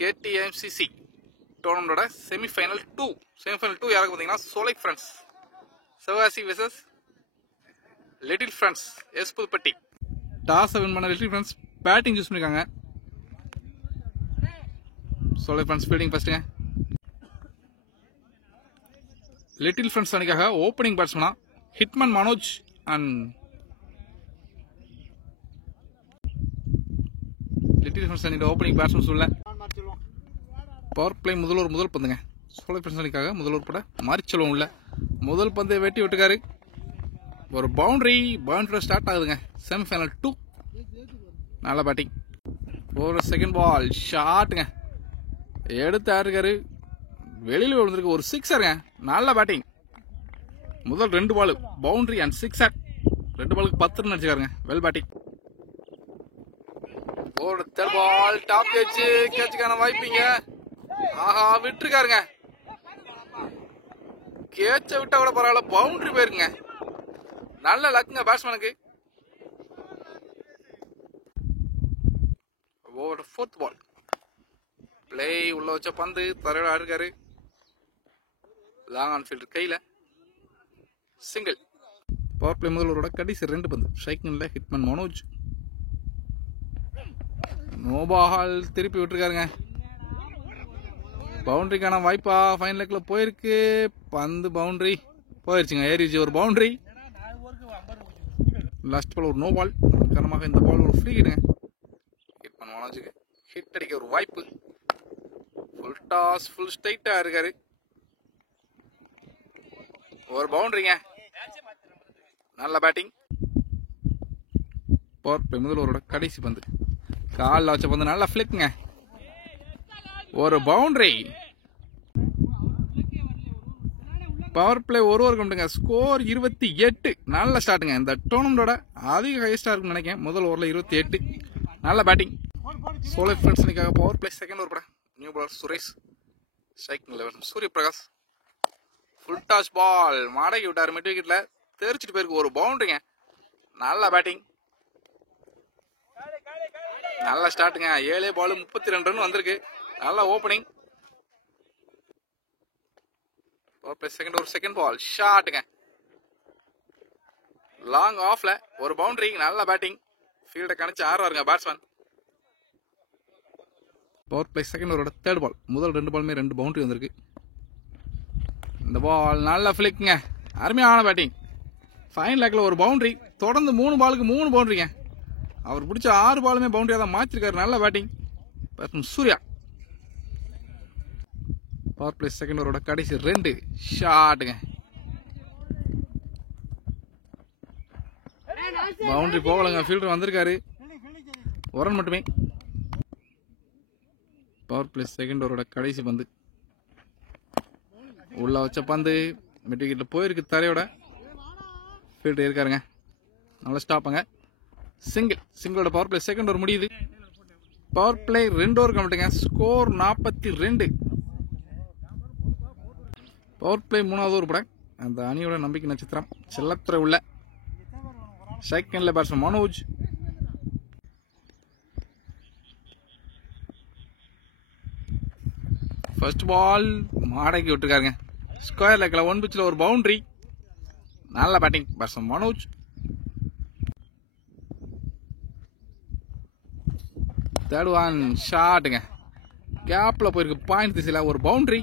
KTMCC டோர்னமெண்டோட semi-final 2 யாருக்கு பார்த்தீங்கன்னா Solai Friends Sivakasi versus Little friends S Pudupatti. டாஸை வின் பண்ண லிட்டில் ஃப்ரெண்ட்ஸ் பேட்டிங் சூஸ் பண்ணியிருக்காங்க. சோலைக் ஃப்ரெண்ட்ஸ் ஃபீல்டிங் ஃபர்ஸ்ட்டுங்க. லிட்டில் ஃப்ரெண்ட்ஸ் அணிக்காக ஓப்பனிங் பேட்ஸ்மனா Hitman Manoj and Little Friends அணியோட ஓப்பனிங் பேட்ஸ்மேன் சொல்ல பவர் பிளே முதல் பந்துங்க. சோலை ஃப்ரெண்ட்ஸ் அணிக்காக முதல் பட மாரிச்செல்வம் உள்ள முதல் பந்தை வெட்டி விட்டுக்காரு. ஒரு பவுண்டரி ஸ்டார்ட் ஆகுதுங்க. செமிஃபைனல் 2 நல்ல பேட்டிங். ஒரு செகண்ட் பால் ஷாட்டுங்க, எடுத்து ஆறுக்காரு, வெளியில் விழுந்திருக்கு. ஒரு சிக்ஸருங்க, நல்ல பேட்டிங். முதல் 2 பால் பவுண்டரி அண்ட் சிக்ஸர். 2 பாலுக்கு 10 ரன் அடிச்சுக்காருங்க. Well batting. ஒரு தேர்ட் பால் டாப் கேட்சுக்கான வாய்ப்புங்க. ஆஹா, விட்டுருக்காருங்க. கேட்ச விட்டா கூட பரவாயில்ல, பவுண்டரி போயிருக்குங்க. நல்ல லக்குங்க பேட்ஸ்மேனுக்கு. ஓவர் ஃபோர்த் பால் பிளே உள்ள வச்ச பந்து தரையோட ஆடுக்காரு. லாங் ஆன் ஃபீல்டர் கையில சிங்கிள். பவர் பிளே முதல்வரோட கடைசி 2 பந்து ஸ்ட்ரைக்கிங்ல ஹிட்மன் மனோஜ். நோபால் திருப்பி விட்டுருக்காருங்க. பவுண்டரிக்கான வாய்ப்பா ஃபைனல் லெக்ல போயிருக்கு. பந்து பவுண்டரி போயிருச்சுங்க, ஏறிச்சு. ஒரு பவுண்டரி. லாஸ்ட் பால் ஒரு நோ பால் காரணமாக இந்த பால் ஒரு ஃப்ரீ ஹிட்டுங்க. ஹிட்மன் மனோஜுக்கு ஹிட் அடிக்க ஒரு வாய்ப்பு. ஃபுல் டாஸ், ஃபுல் ஸ்ட்ரைட்டா இருக்காரு. ஒரு பவுண்டரிங்க, நல்ல பேட்டிங். பவர் பிளே முதல்வரோட கடைசி பந்து காலில் வச்ச பந்து நல்ல ஃபிளிக்குங்க. ஒரு பவுண்டரி. பவர் பிளே ஒரு கண்டுங்க. ஸ்கோர் 28. நல்ல ஸ்டார்ட்டுங்க. இந்த டோர்னமெண்டோட அதிக ஹையஸ்டா இருக்குன்னு நினைக்கிறேன். முதல் ஓவரில் 28. நல்ல பேட்டிங். சோலை ஃப்ரெண்ட்ஸ் அணிக்காக பவர் பிளே செகண்ட் ஓவர் பட நியூ பாலர் Suresh. Striking 11 Surya Prakash. Full toss பால் மாடகி விட்டார். மிட் விக்கெட்ல தெரிச்சிட்டு போயிருக்கு. ஒரு பவுண்டரிங்க, நல்ல பேட்டிங். நல்ல ஸ்டார்ட்டுங்க. 7 பால் 32 ரன் வந்திருக்கு. நல்ல ஓப்பனிங். செகண்ட் பால் ஷாட்டுங்க, லாங் ஆஃப்ல ஒரு பவுண்டரி. நல்ல பேட்டிங். ஃபீல்ட கணிச்சு ஆடுறாருங்க பேட்ஸ்மேன். பவர் பிளே செகண்ட் ஓவரோட தேர்ட் பால் முதல் 2 பாலுமே 2 பவுண்டரி வந்திருக்கு. இந்த பால் நல்ல ஃபிளிக்குங்க, அருமையான பேட்டிங். ஃபைனல் லேக்ல ஒரு பவுண்டரி. தொடர்ந்து 3 பாலுக்கு 3 பவுண்டரிங்க. அவர் பிடிச்ச 6 பாலுமே பவுண்டரியா தான் மாத்திருக்காரு. நல்ல batting Surya. Power play second ஓவரோட கடைசி 2 ஷாட்டுங்க, பவுண்டரி போகலங்க. ஃபீல்டர் வந்திருக்காரு, ஒரு ரன் மட்டுமே. பவர் பிளே செகண்ட் ஓவரோட கடைசி பந்து உள்ள வச்ச பந்து மிட் விக்கெட்ல போயிருக்கு. தரையோட ஃபீல்டர் இருக்காருங்க, நல்ல ஸ்டாப்புங்க. சிங்கிளோட பவர் பிளே செகண்ட் ஓவர் முடியுது. பவர் பிளே 2 ஓவர் கம்ப்ளீட்டுங்க. ஸ்கோர் 42. பவர் பிளே 3வது ஓவர் பட அந்த அணியோட நம்பிக்கை நட்சத்திரம் செல்லத்துறை உள்ள செகண்ட்ல பேட்ஸ்மேன் மனோஜ். ஃபர்ஸ்ட் பால் மாடக்கி விட்டுருக்காருங்க. ஸ்கொயர் லெக்ல 1 பிச்சில் ஒரு பவுண்டரி. நல்ல batting batsman Manoj. Third one ஷாட்டுங்க, கேப்ல போயிருக்கு. பாயிண்ட் திசையில ஒரு பவுண்டரி.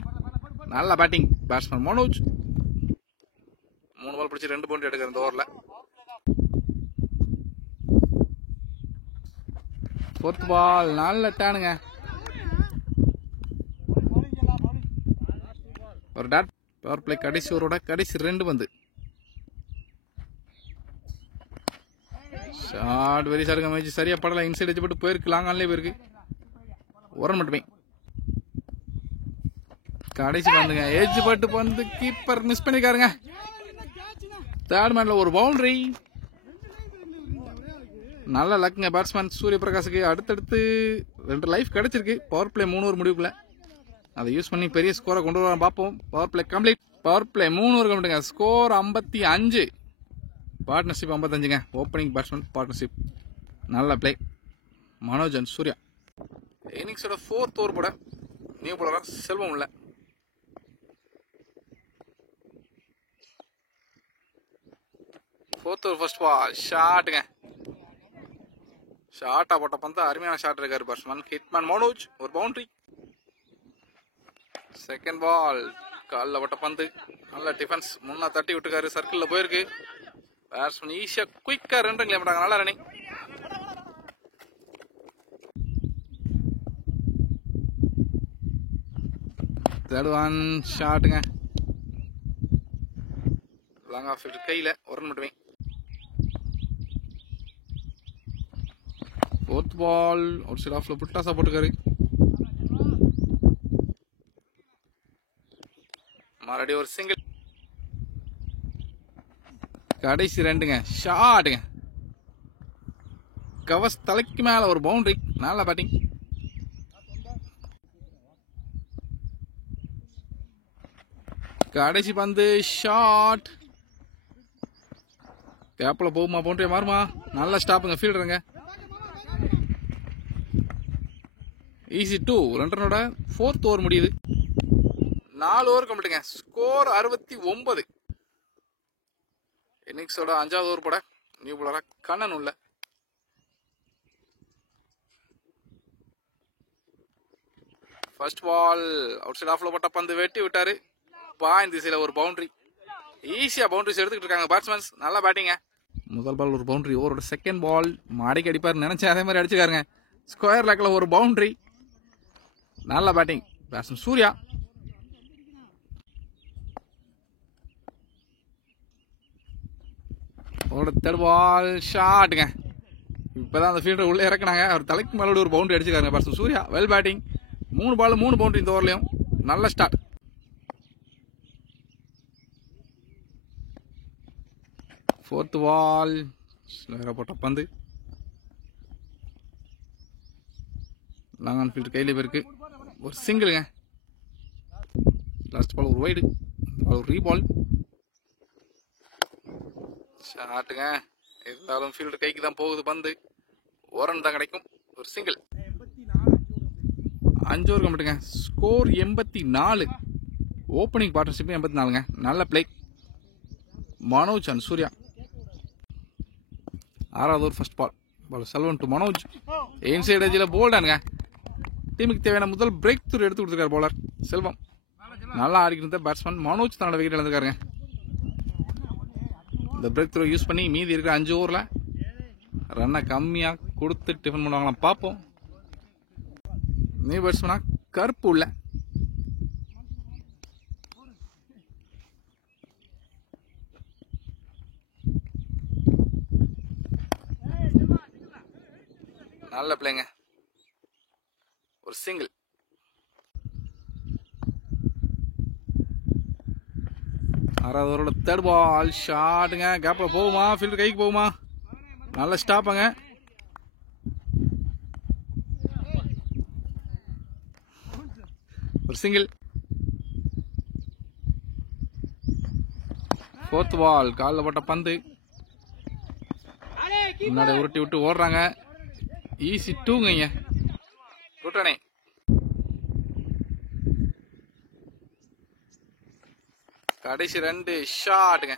நல்ல பேட்டிங் பேட்ஸ்மேன் மனோஜ். 3 பால் பிடிச்சி 2 பவுண்டரி எடுக்கிற இந்த ஓவர்ல. ஃபோர்த் பால் நல்ல டேனுங்க, ஒரு டாட். பவர் பிளே கடைசி ஓவரோட கடைசி 2 பந்து ஷாட். வெரி ஷார்ட் மேட்ச் சரியா படல. இன்சைட் வச்சு போட்டு போயிருக்கு. லாங் ஆன்லேயே போயிருக்கு. ஒரு ரன் மட்டுமே. கடைசி பந்துங்க, ஏஜ் பட்டு பந்து கீப்பர் மிஸ் பண்ணிருக்காருங்க. தேர்ட் மேன்ல ஒரு பவுண்டரி. நல்ல லக்குங்க பேட்ஸ்மேன் சூரிய பிரகாஷுக்கு. அடுத்தடுத்து 2 லைஃப் கிடைச்சிருக்கு பவர் பிளே 3 ஓவர் முடிவுக்குள்ள. அதை யூஸ் பண்ணி பெரிய ஸ்கோரை கொண்டு வர பார்ப்போம். Power play complete. Power play 3 over கம்ப்ளீட்டுங்க. ஸ்கோர் 55. பார்ட்னர்ஷிப் 55ங்க. Opening batsman partnership. நல்ல பிளே மனோஜ் அண்ட் சூர்யா. இன்னிங்ஸோட 4th ஓவர் போட நியூ பாலர் செல்வம் உள்ள. ஃபோர்த் ஓவர் ஃபர்ஸ்ட் பால் ஷாட்டுங்க. ஷார்ட்டா போட்ட பந்து அருமையான ஷாட் இருக்காரு பேட்ஸ்மேன் ஹிட்மேன் மனோஜ். ஒரு பவுண்டரி. செகண்ட் பால் காலில் போட்ட பந்து நல்ல டிஃபென்ஸ் முன்னா தட்டி விட்டுக்காரு. சர்க்கிளில் போயிருக்கு. பேட்ஸ்மேன் ஈஸியாக குயிக்காக 2 கிலோமீட்டர் மாட்டாங்க. நல்லா ரன்னிங். தேர்ட் ஒன் ஷாட்டுங்க. லாங் ஆஃப் கையில் ஒரு ரன் மட்டுமே. ஃபோர்த் பால் ஒரு சைட் ஆஃப்ல புட்டாசா போட்டுக்காரு. மறுபடியும் ஒரு சிங்கிள். கடைசி 2ங்க ஷாட்டுங்க. கவஸ் தலைக்கு மேல ஒரு பவுண்டரி. நல்ல பேட்டிங். கடைசி பந்து ஷாட். கேப்ல போகுமா பவுண்டரி மாறுமா? நல்ல ஸ்டாப்புங்க ஃபீல்டருங்க. ஈஸி 2 ரன்னரோட 4th ஓவர் முடியுது. 4 ஓவர் கம்ப்ளீட்டுங்க. ஸ்கோர் 69. இன்னிங்ஸோட 5வது ஓவர் போட நியூ பாலரா கண்ணன் உள்ள. ஃபர்ஸ்ட் பால் அவுட் சைட் ஆஃப்ல போட்ட பந்து வெட்டி விட்டாரு. பாயிண்ட் திசையில ஒரு பவுண்டரி. ஈஸியா பவுண்டரிஸ் எடுத்துக்கிட்டு இருக்காங்க பேட்ஸ்மேன்ஸ். நல்லா பேட்டிங்க. முதல் பால் ஒரு பவுண்டரி. ஓவரோட செகண்ட் பால் மாடிக்கு அடிப்பாரு நினைச்சேன். அதே மாதிரி அடிச்சுக்காருங்க. ஸ்கொயர் லேக்ல ஒரு பவுண்டரி. நல்ல batting batsman Surya. Third ball ஷாட்டுங்க. இப்பதான் அந்த ஃபீல்டர் உள்ளே இறக்குனாங்க. அவர் தலைக்கு மேலோட ஒரு பவுண்டரி அடிச்சுக்காருங்க batsman Surya. Well batting. 3 ball 3 boundary இந்த ஓவர்லயும். நல்ல ஸ்டார்ட். ஃபோர்த் பால் போட்ட பந்து லாங் ஆன் ஃபீல்டு கையில போயிருக்கு. ஒரு சிங்கிளுங்க. லாஸ்ட் பால் ஒரு வைடு. ஒரு ரீபால் ஷாட்டுங்க. இருந்தாலும் ஃபீல்டு கைக்கு தான் போகுது பந்து. ஒரு ரன் தான் கிடைக்கும். ஒரு சிங்கிள். 5 ஓவர் கம்ப்ளீட்டுங்க. ஸ்கோர் 84. ஓப்பனிங் பார்ட்னர்ஷிப் 84ங்க. நல்ல பிளே மனோஜ் அண்ட் சூர்யா. 6வது over first ball Selvan to Manoj. Inside எட்ஜில் போல்டானுங்க. டீமுக்கு தேவையான முதல் பிரேக் த்ரூ எடுத்து கொடுத்துருக்காரு பவுலர் செல்வம். நல்லா ஆடிக்கிட்டு இருந்த பேட்ஸ்மேன் மனோஜ் தன்னோட விக்கெட் இழந்துருக்காருங்க. இந்த பிரேக் த்ரூ யூஸ் பண்ணி மீதி இருக்கிற 5 ஓவரில் ரன்னை கம்மியாக கொடுத்து டிஃபன் பண்ணுவாங்களாம் பார்ப்போம். நியூ பேட்ஸ்மேனா கருப்பு உள்ள. நல்ல பிள்ளைங்க. ஒரு சிங்கிள். ஆறாவது ஓவரோட தேர்ட் பால் ஷாட்டுங்க. கேப்ல போகுமா? ஃபீல்டர் கைக்கு போகுமா? நல்ல ஸ்டாப்புங்க. ஒரு சிங்கிள். ஃபோர்த் பால் காலில் போட்ட பந்து முன்னாடி உருட்டி விட்டு ஓடுறாங்க. ஈஸி 2ங்க. விட்டானே. கடைசி 2 ஷாட்டுங்க.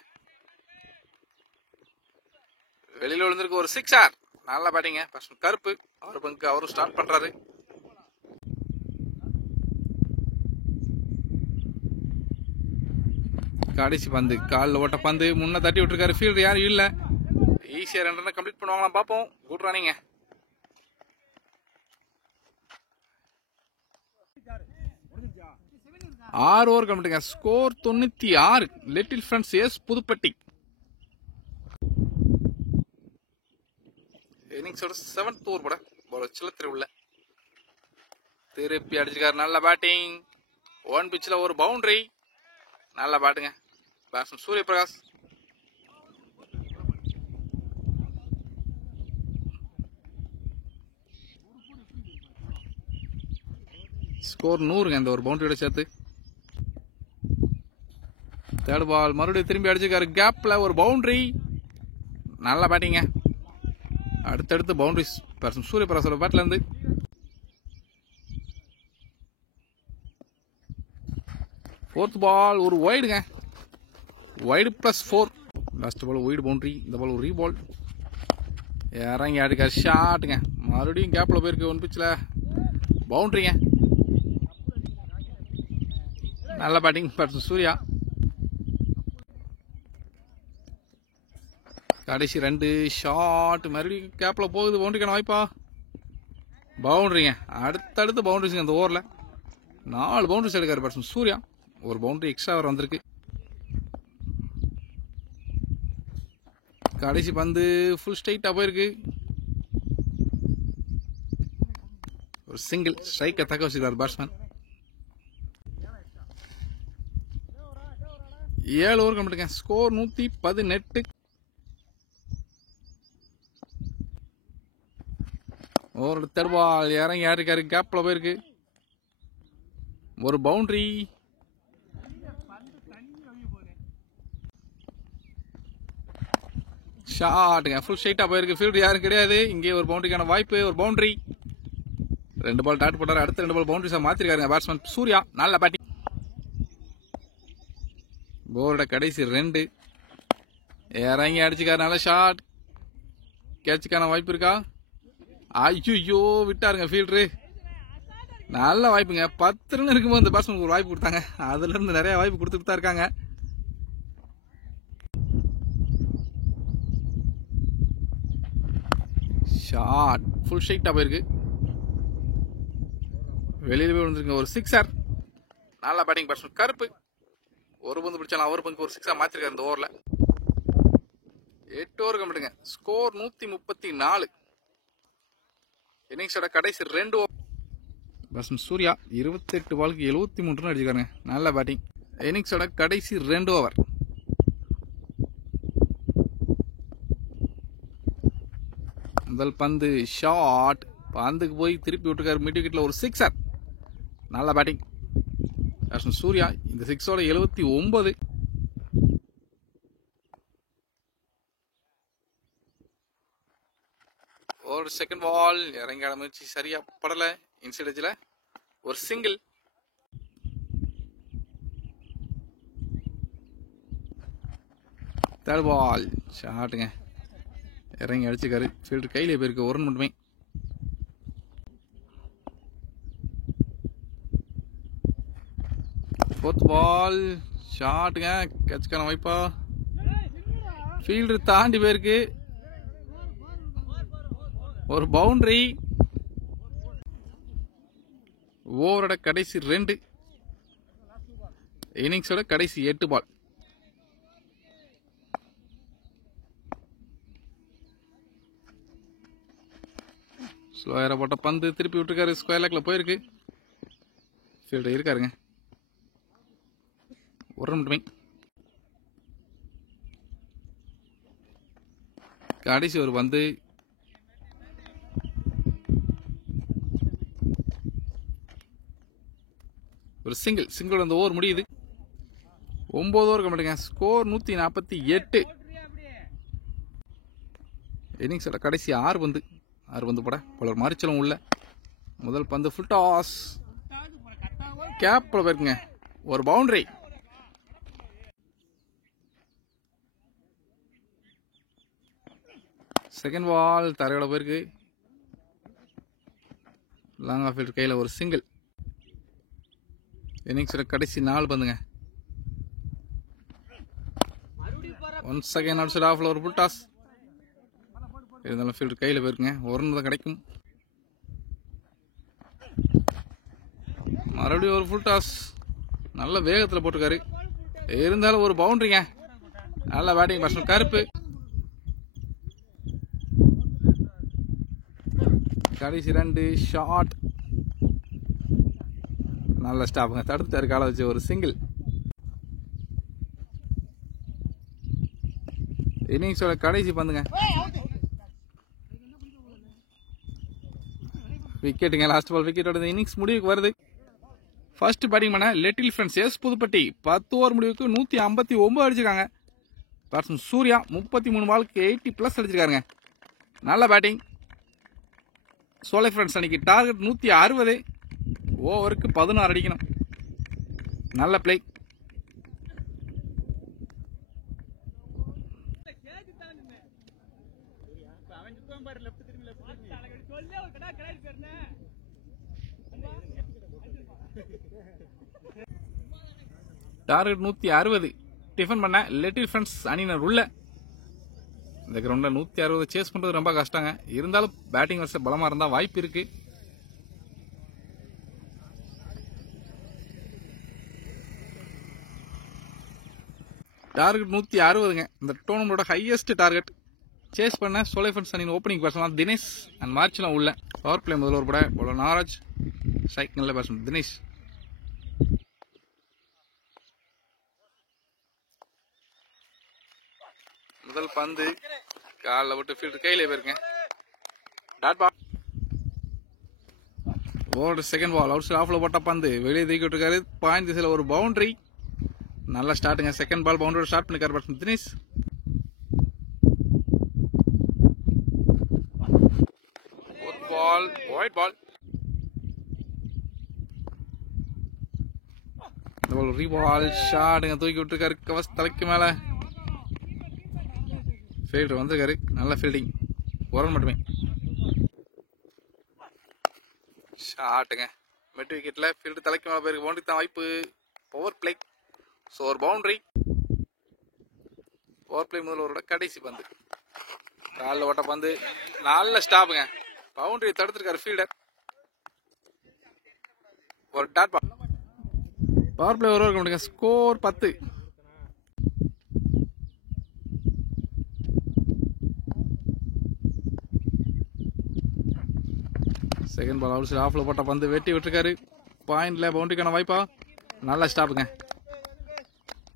வெளியில விழுந்திருக்கு ஒரு 6. நல்ல பேட்டிங்க கருப்பு. அவர் பங்கு அவரும் ஸ்டார்ட் பண்றாரு. கடைசி பந்து காலில் ஓட்ட பந்து முன்ன தட்டி விட்டுருக்காரு. ஃபீல்டர் யாரும் இல்ல. ஈஸியா 2 ரன் கம்ப்ளீட் பண்ணுவாங்களாம் பார்ப்போம். குட் ரன்னிங்க. ஆறு ஓவர் கம்ப்ளீட்டுங்க. Score 96. Little friends S Pudupatti. இன்னிங்ஸோட 7th ஓவர் போட பால் சிலத்திரி உள்ள. திருப்பி அடிச்சிருக்காரு. நல்ல பேட்டிங். 1 பிச்சில் ஒரு பவுண்டரி. நல்ல பேட்டுங்க பேட்ஸ்மேன் சூரிய பிரகாஷ். ஸ்கோர் 100ங்க. இந்த ஒரு பவுண்டரியோட சேர்த்து. தேர்ட் பால் மறுபடியும் திரும்பி அடிச்சிருக்காரு. கேப்ல ஒரு பவுண்டரி. நல்ல பேட்டிங்க. அடுத்தடுத்து பவுண்டரிஸ் பேட்ஸ்மேன் சூரிய பிரகாஷோட பேட்ல இருந்து. 4th பால் ஒரு வைடுங்க, wide +4. Last ball wide boundary. இந்த பால் ஒரு ரீபால். இறங்கி அடிக்க ஷாட்டுங்க, மறுபடியும் கேப்பில் போயிருக்கு. 1 பிச்சில் பவுண்டரிங்க. நல்ல பேட்டிங் பேட்ஸ்மேன் சூர்யா. கடைசி 2 ஷாட், மறுபடியும் கேப்பில் போகுது. பவுண்டரிக்கான வாய்ப்பா? பவுண்டரிங்க. அடுத்தடுத்து பவுண்டரிஸுங்க அந்த ஓவரில். 4 பவுண்டரிஸ் எடுக்காரு பேட்ஸ்மேன் சூர்யா. ஒரு பவுண்டரி எக்ஸ்ட்ரா வர வந்திருக்கு. கடைசி பந்து ஃபுல் ஸ்ட்ரைட்டாக போயிருக்கு. ஒரு சிங்கிள் ஸ்ட்ரைக்கை தக்க வச்சுக்கிறார் பேட்ஸ்மேன். 7 ஓவர் கம்ப்ளீட்டுங்க. ஸ்கோர் 118. ஒரு தேர்ட் பால் இறங்கி யாருக்காரு கேப்பில் போயிருக்கு. ஒரு பவுண்டரி. ஷாட்டுங்க, ஃபுல் ஸ்ட்ரைட்டாக போயிருக்கு. ஃபீல்டு யாரும் கிடையாது. இங்கே ஒரு பவுண்டரிக்கான வாய்ப்பு. ஒரு பவுண்டரி. 2 பால் டாட் போட்டார். அடுத்த 2 பால் பவுண்டரிஸாக மாற்றிருக்காருங்க பேட்ஸ்மேன் சூர்யா. நல்ல பேட்டிங். போர்ட கடைசி 2 இறங்கி அடிச்சுக்காரு. நல்ல ஷாட். கேட்சுக்கான வாய்ப்பு இருக்கா? ஐயோ விட்டாருங்க ஃபீல்டரு. நல்ல வாய்ப்புங்க. 10 ரன் இருக்கும்போது இந்த பேட்ஸ்மேனுக்கு ஒரு வாய்ப்பு கொடுத்தாங்க. அதுல இருந்து நிறைய வாய்ப்பு கொடுத்துட்டு தான் இருக்காங்க. ஷாட் ஃபுல் ஸ்ட்ரைட்டா போயிருக்கு. வெளியில போய் வந்துருங்க. ஒரு 6. நல்ல பேட்டிங் பேட்ஸ்மேன் கருப்பு. ஒரு பந்து பிடிச்சாலும் அவர் பங்கு ஒரு 6 மாத்திருக்காரு இந்த ஓவரில். 8 ஓவர் கம்ப்ளீட்டுங்க. ஸ்கோர் 134. இன்னிங்ஸோட கடைசி 2 ஓவர். பேட்ஸ்மேன் சூர்யா 28 பாலுக்கு 73 ரன் அடிச்சிருக்காருங்க. நல்ல பேட்டிங். இன்னிங்ஸோட கடைசி 2 ஓவர். முதல் பந்து ஷாட். பந்துக்கு போய் திருப்பி விட்டுருக்காரு. மிட் விக்கெட்ல ஒரு 6. நல்ல பேட்டிங் பேட்ஸ்மேன் சூர்யா. இந்த 6ஓட 79. ஒரு செகண்ட் பால் இறங்காத முயற்சி சரியா படல. இன்சைட் எட்ஜ்ல ஒரு சிங்கிள். தேர்ட் பால் ஷாட்டுங்க, இறங்கி அடிச்சுக்காரு. ஃபீல்டர் கையிலே போயிருக்கு. 1 ரன் மட்டுமே. ஃபோர்த் பால் ஷாட்டுங்க, கேட்சுக்கான வாய்ப்பா? ஃபீல்டர் தாண்டி போயிருக்கு. ஒரு பவுண்டரி. ஓவரோட கடைசி 2. இன்னிங்ஸோட கடைசி 8 பால். ஸ்லோயரா போட்ட பந்து திருப்பி விட்டுருக்காரு. ஸ்கொயர் லேக்ல போயிருக்கு. ஃபீல்டர் இருக்காருங்க. 1 ரன் மட்டுமே. கடைசி ஒரு பந்து ஒரு சிங்கிள் அந்த ஓவர் முடியுது. 9 ஓவர் கம்ப்ளீட்டுங்க. ஸ்கோர் 148. இன்னிங்ஸோட கடைசி 6 பந்து போட பலர் மாறிச்சலும் உள்ள. முதல் பந்து ஃபுல் டாஸ், கேப்ல போயிருக்குங்க. ஒரு பவுண்டரி. செகண்ட் பால் தரையோட போயிருக்கு. லாங் ஆஃப் ஃபீல்டர் கையில் ஒரு சிங்கிள். இன்னிங்ஸோட கடைசி 4 பந்துங்க. ஒன்ஸ் அகைன் அவுட் சைட் ஆஃப்ல ஒரு ஃபுல் டாஸ். இருந்தாலும் ஃபீல்டர் கையில் போயிருக்குங்க. 1 ரன் தான் கிடைக்கும். மறுபடியும் ஒரு ஃபுல் டாஸ். நல்ல வேகத்தில் போட்டிருக்காரு. இருந்தாலும் ஒரு பவுண்டரிங்க. நல்ல பேட்டிங் பேட்ஸ்மேன் கருப்பு. கடைசி 2 ஷாட். நல்ல ஸ்டாப்புங்க. தடுத்தாரு காலை வச்சு. ஒரு சிங்கிள். இன்னிங்ஸோட கடைசி பந்துங்க. விக்கெட்டுங்க. லாஸ்ட் பால் விக்கெட்டோட இன்னிங்ஸ் முடிவுக்கு வருது. ஃபர்ஸ்ட் பேட்டிங் பண்ண little friends S Pudupatti 10 over முடிவுக்கு 159 அடிச்சிருக்காங்க. பேட்ஸ்மேன் சூர்யா 33 பாலுக்கு 80+ அடிச்சிருக்காருங்க. நல்ல பேட்டிங். சோலை ஃப்ரெண்ட்ஸ் அன்னைக்கு டார்கெட் 160. ஓவருக்கு 16 அடிக்கணும். நல்ல பிளே. டார்கெட் 160 டிஃபன் பண்ண லிட்டில் ஃப்ரெண்ட்ஸ் அணியினர் உள்ள. இந்த கிரவுண்டில் 160 சேஸ் பண்ணுறது ரொம்ப கஷ்டங்க. இருந்தாலும் பேட்டிங் வரிசை பலமாக இருந்தால் வாய்ப்பு இருக்கு. டார்கெட் 160ங்க. இந்த டோர்னமெண்டோட ஹையஸ்ட் டார்கெட். சேஸ் பண்ண சோலை ஃப்ரெண்ட்ஸ் அணியின் ஓப்பனிங் பேட்ஸ்மேன் தினேஷ் அண்ட் மார்ச்லாம் உள்ள. பவர் பிளே முதல் ஒரு பட நாராஜ், ஸ்ட்ரைக் நல்ல பேட்ஸ்மேன் தினேஷ். முதல் பந்து காலில் விட்டு ஃபீல்டர் கையில போயிருங்க. Dot ball. Over second ball outside ஆஃப்ல போட்ட பந்து வெளியே தூக்கி விட்டுருக்காரு. பாயிண்ட் திசையில் ஒரு பவுண்டரி. நல்லா ஸ்டார்ட்டுங்க. செகண்ட் பால் பவுண்டரி ஸ்டார்ட் பண்ணிக்காரு batsman Dinesh. Ball wide ball. Reball ஷாட்டுங்க. தூக்கி விட்டுருக்காரு கவஸ் தலைக்கு மேல. ஃபீல்டர் வந்திருக்காரு. நல்ல ஃபீல்டிங். ஒரு ரன் மட்டுமே. ஷாட்டுங்க. மிட் விக்கெட்ல ஃபீல்டர் தலைக்கு மேல போயிருக்கு. பவுண்டரி தான் வாய்ப்பு. Power play. ஸோ ஒரு பவுண்டரி. பவர் பிளே முதல் ஓவரோட கடைசி பந்து. காலில் ஓட்ட பந்து நல்ல ஸ்டாப்புங்க. பவுண்டரி தடுத்திருக்காரு ஃபீல்டர். ஒரு டாட் பால். பவர் பிளே ஒரு ஓவர் முடிங்க. Score 10. Second ball outside ஆஃப்ல போட்ட பந்து வெட்டி விட்டுருக்காரு. பாயிண்ட்ல பவுண்டரிக்கான வாய்ப்பா. நல்ல ஸ்டாப்புங்க.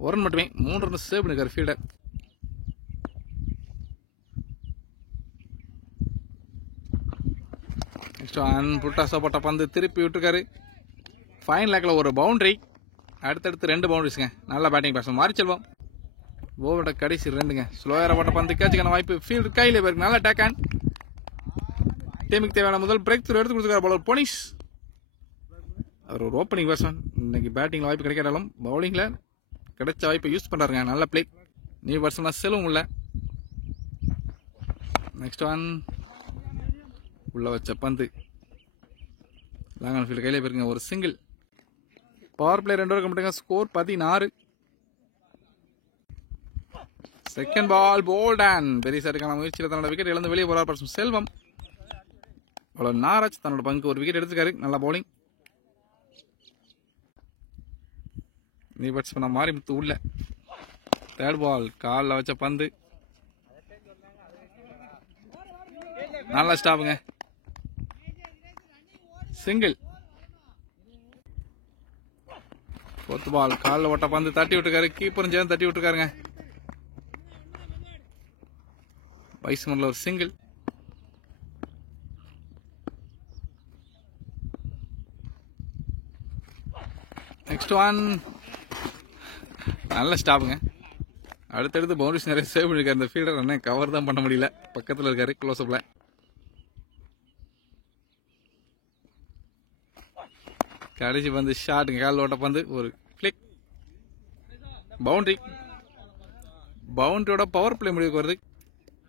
ஒரு ரன் மட்டுமே. 3 ரன் சேவ் பண்ணிருக்காரு ஃபீல்டர். நெக்ஸ்ட் புட்டாசா போட்ட பந்து திருப்பி விட்டுருக்காரு. ஃபைன் லேக்ல ஒரு பவுண்டரி. அடுத்தடுத்து 2 பவுண்டரிஸ்ங்க. நல்ல பேட்டிங் பேட்ஸ்மேன் மாரிச்செல்வம். ஓவரோட கடைசி 2ங்க. ஸ்லோயரா போட்ட பந்து கேட்சுக்கான வாய்ப்பு. ஃபீல்டர் கையில போயிருக்கு. நல்ல டேக் ஆன். டீமுக்கு தேவையான முதல் பிரேக் த்ரூ எடுத்து கொடுத்துருக்காரு பவுலர் போனிஷ். அவர் ஒரு ஓப்பனிங் பேட்ஸ்மேன். இன்னைக்கு பேட்டிங்ல வாய்ப்பு கிடைக்காட்டாலும் பவுலிங்ல கிடைச்ச வாய்ப்பை யூஸ் பண்றாருங்க. நல்ல பிளே. நியூ பேட்ஸ்மேன் செலவும் உள்ள. நெக்ஸ்ட் ஒன் உள்ள வச்ச பந்து லாங் ஆன் ஃபீல்டு கையில போயிருங்க. ஒரு single. Power play 2 over complete. Score 16. Second ball bowled and பெரிய சாருக்கான முயற்சியில் தன்னோட விக்கெட் இழந்து வெளியே போறார் பேட்ஸ்மேன் செல்வம். நாராஜ் தன்னோட பங்கு ஒரு விக்கெட் எடுத்துக்காரு. நல்ல பவுலிங். நீ பேட்ஸ்மேன் மாறி முத்து உள்ள. தேர்ட் பால் காலில் வச்ச பந்து நல்ல ஸ்டாப்புங்க. சிங்கிள். ஃபோர்த் பால் காலில் ஓட்ட பந்து தட்டி விட்டுருக்காரு. கீப்பரும் சேர்ந்து தட்டி விட்டுருக்காருங்க. வைஸ்மன்ல ஒரு சிங்கிள். நெக்ஸ்ட் ஒன் நல்ல ஸ்டாப்புங்க. அடுத்தடுத்து பவுண்டரிஸ் நிறைய சேவ் பண்ணிருக்காரு. இந்த ஃபீல்டர் என்ன கவர் தான் பண்ண முடியல. பக்கத்தில் இருக்காரு க்ளோஸ் அப்ல. கடைசி பந்து ஷாட்டுங்க. கால் ஓட்ட பந்து ஒரு கிளிக். பவுண்டரி. பவுண்டரியோட பவர் பிளே முடிவுக்கு வருது.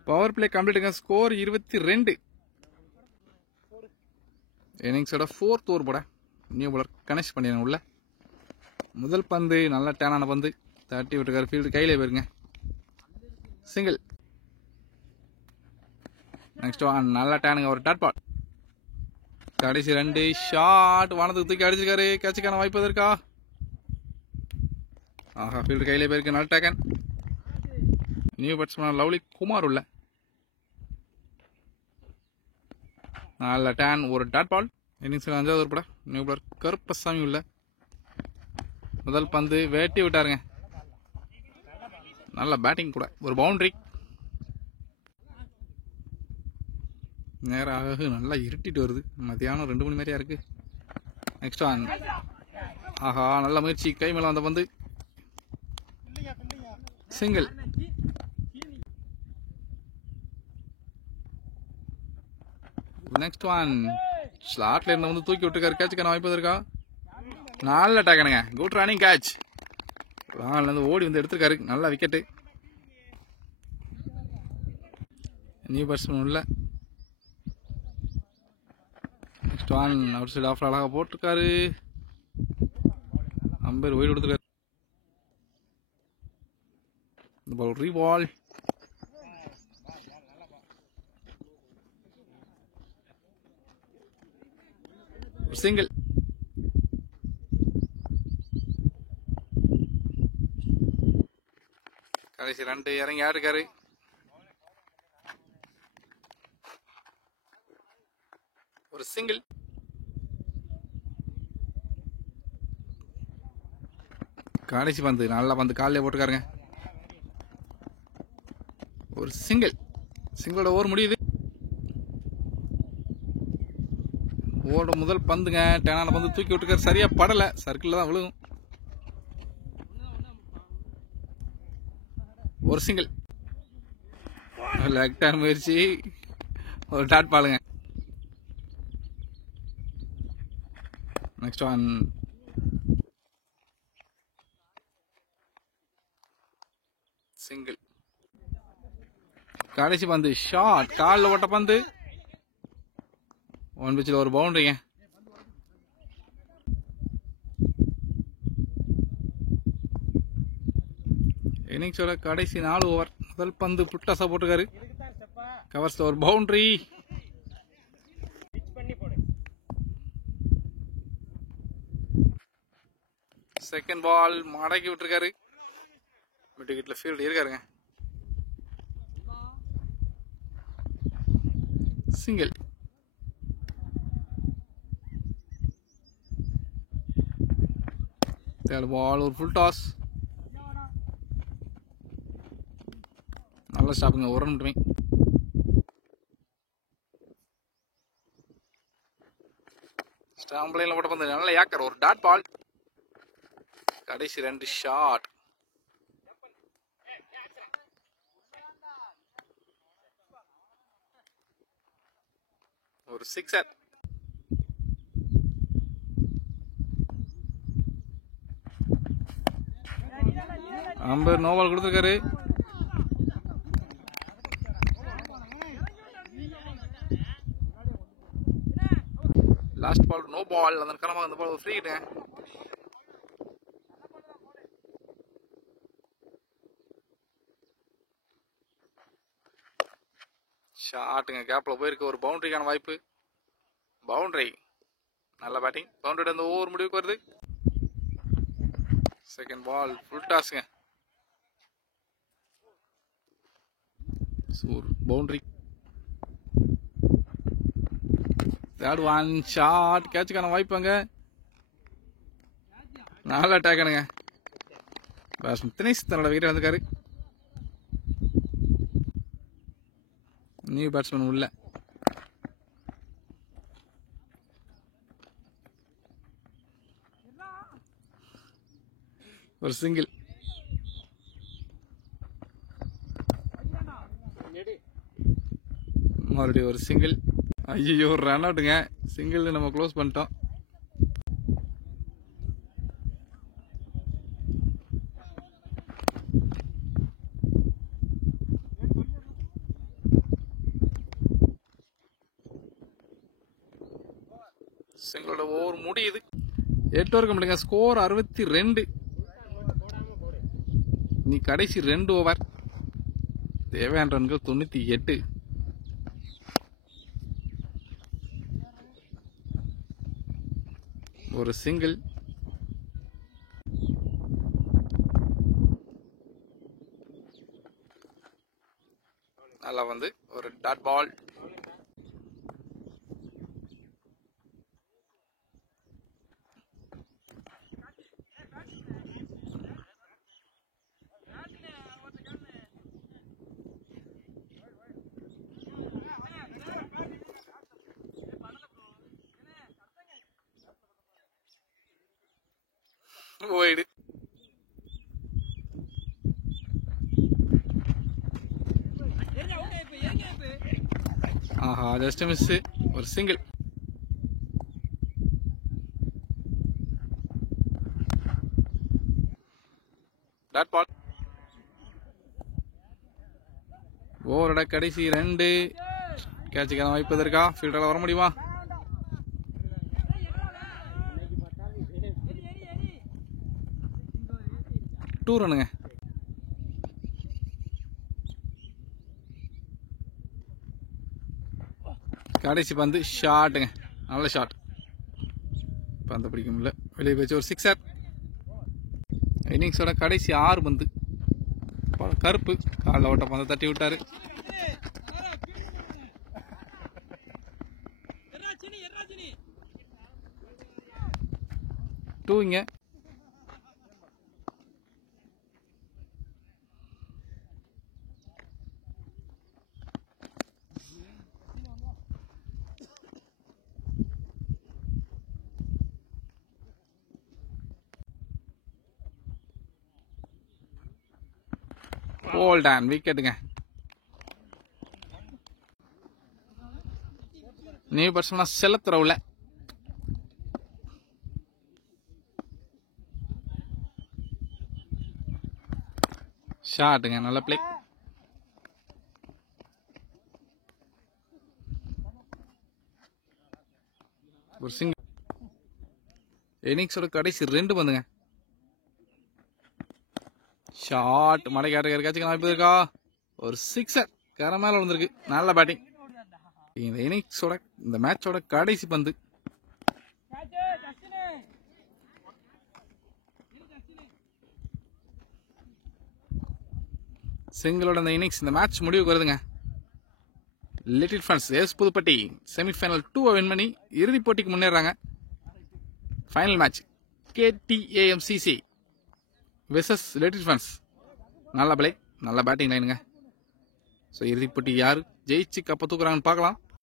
பவர் பிளே கம்ப்ளீட்டுங்க. ஸ்கோர் 22. இன்னிங்ஸோட 4th ஓவர் போட நியூ பவுலர் கனெக்ட் பண்ணிடுங்க உள்ள. முதல் பந்து நல்ல டேனான பந்து தட்டி விட்டுருக்காரு. ஃபீல்டு கையில போயிருங்க. சிங்கிள். நெக்ஸ்ட் ஒன் நல்ல டேனுங்க. ஒரு டாட் பால். கடைசி 2 ஷாட் வானத்துக்கு தூக்கி அடிச்சிருக்காரு. கேட்சுக்கான வாய்ப்பு இருக்கா? ஆஹா ஃபீல்டு கையில போயிருக்கு. நல்ல taken. New batsman lovely Kumar உள்ள. நல்ல டேன். ஒரு டாட் பால். இன்னிங்ஸ்ல 5வது ஓவர் போட நியூ பவுலர் கருப்பசாமி உள்ள. முதல் பந்து வேட்டி விட்டாருங்க. நல்ல பேட்டிங் கூட. ஒரு பவுண்டரி. நேராக நல்லா இருட்டிட்டு வருது. மதியானம் 2 மணி மாதிரியா இருக்கு. Next one. ஆஹா நல்ல முயற்சி. கை மேல வந்த பந்து சிங்கிள். நெக்ஸ்ட் ஒன் ஸ்லாட்ல இருந்த வந்து தூக்கி விட்டுருக்காரு. கேட்சுக்கான வாய்ப்பு இருக்கா? நல்ல டேக்கனுங்க. Good running catch. லான்ல இருந்து ஓடி வந்து எடுத்திருக்காரு. நல்ல விக்கெட்டு. நியூ பேட்ஸ்மேன் உள்ள. நெக்ஸ்ட் ஒன் அவுட் சைட் ஆஃப்ல அழகா போட்டிருக்காரு. அம்பேர் ஒயிட் கொடுத்துருக்காரு. இந்த பால் ரீபால். சிங்கிள். கடைசி 2 இறங்கி ஆடுக்காரு. ஒரு சிங்கிள். கடைசி பந்து நல்லா பந்து காலையே போட்டுக்காருங்க. ஒரு சிங்கிள். சிங்கிளோட ஓவர் முடியுது. ஓட முதல் பந்துங்க. டேனான பந்து தூக்கி விட்டுக்காரு. சரியா படல. சர்க்கிள் தான் விழுகும். ஒரு சிங்கிள். லெக் டர்ன் முயற்சி. ஒரு டாட் பாலுங்க. Next one. சிங்கிள். கடைசி பந்து ஷாட். காலில் ஓட்ட பந்து. 1 பிச்சில் ஒரு பவுண்டரிங்க. இன்னிங்ஸோட கடைசி 4 ஓவர். முதல் பந்து புட்டாசா போட்டுக்காரு. கவர்ஸ்ல ஒரு பவுண்டரி. செகண்ட் பால் மடக்கி விட்டுருக்காரு. மிட் விக்கெட்ல ஃபீல்டு இருக்காருங்க. சிங்கிள். தேர்ட் பால் ஒரு ஃபுல் டாஸ். நல்ல ஸ்டாப்புங்க. ஒரு ரன் மட்டுமே. ஸ்டாம்ப் லைன்ல போட்ட பந்து நல்ல ஏக்கர். ஒரு டாட் பால். கடைசி 2 ஷாட். ஒரு சிக்ஸர். அம்பர் நோபால் கொடுத்துருக்காரு. Last ball no ball. அந்த கிளம்ப அந்த பால் ஃப்ரீ கிட்டுங்க. ஷாட்டுங்க. கேப்ல போயிருக்கு. ஒரு பவுண்டரிக்கான வாய்ப்பு. பவுண்டரி. நல்ல பேட்டிங். பவுண்டரி அந்த ஓவர் முடிவுக்கு வருது. செகண்ட் பால் ஃபுல் டாஸ்ங்க. பவுண்டரி. Third one shot. கேட்சுக்கான வாய்ப்புங்க. நல்லா டேக்கனுங்க. பேட்ஸ்மேன் தினேஷ் தன்னோட விக்கெட் வந்துக்காரு. நியூ பேட்ஸ்மேன் உள்ள. ஒரு சிங்கிள். மறுபடியும் ஒரு சிங்கிள். ஐயோ ஒரு ரன் அவுட்டுங்க. சிங்கிள் நம்ம க்ளோஸ் பண்ணிட்டோம். சிங்கிளோட ஓவர் முடியுது. 8 ஓவர் கம்ப்ளீட்டுங்க. ஸ்கோர் 62. நீ கடைசி 2 ஓவர். தேவையான ரன்கள் 98. ஒரு சிங்கிள். நல்லா வந்து ஒரு டாட் பால். வைடு. ஆஹா ஜஸ்ட் மிஸ். ஒரு சிங்கிள். Dot ball. ஓவரோட கடைசி 2. கேட்சுக்கான வாய்ப்பு இருக்கா? ஃபீல்டரால் வர முடியுமா? டூ ரனுங்க. கடைசி பந்து ஷாட்டுங்க, நல்ல ஷாட். பந்து பிடிக்க முடியல, வெளியே போச்சு. ஒரு 6. இன்னிங்ஸோட கடைசி 6 பந்து. கருப்பு காலில் ஓட்ட பந்தை தட்டி விட்டாரு. டூங்க. ஹோல்ட் அண்ட் விக்கெட்டுங்க. நியூ பர்சனா செல்லத்துறவுல ஷாட்டுங்க, நல்ல பிளே. ஒரு சிங்கிள். இன்னிங்ஸோட கடைசி 2 பந்துங்க. ஷாட் மடைக்காட்டு இருக்காச்சும் வாய்ப்பு இருக்கா? ஒரு 6 கரை மேல விழுந்திருக்கு. நல்ல பேட்டிங். இந்த இன்னிங்ஸோட இந்த மேட்சோட கடைசி பந்து. சிங்கிளோட இந்த இன்னிங்ஸ் இந்த மேட்ச் முடிவுக்கு வருதுங்க. Little Friends S Pudupatti semifinal 2 win பண்ணி இறுதிப் போட்டிக்கு முன்னேறாங்க. Final match KTAMCC versus Little Friends. நல்ல பிளே, நல்ல பேட்டிங் லைனுங்க. ஸோ இறுதிப் போட்டி யார் ஜெயிச்சு கப்ப தூக்குறாங்கன்னு பார்க்கலாம்.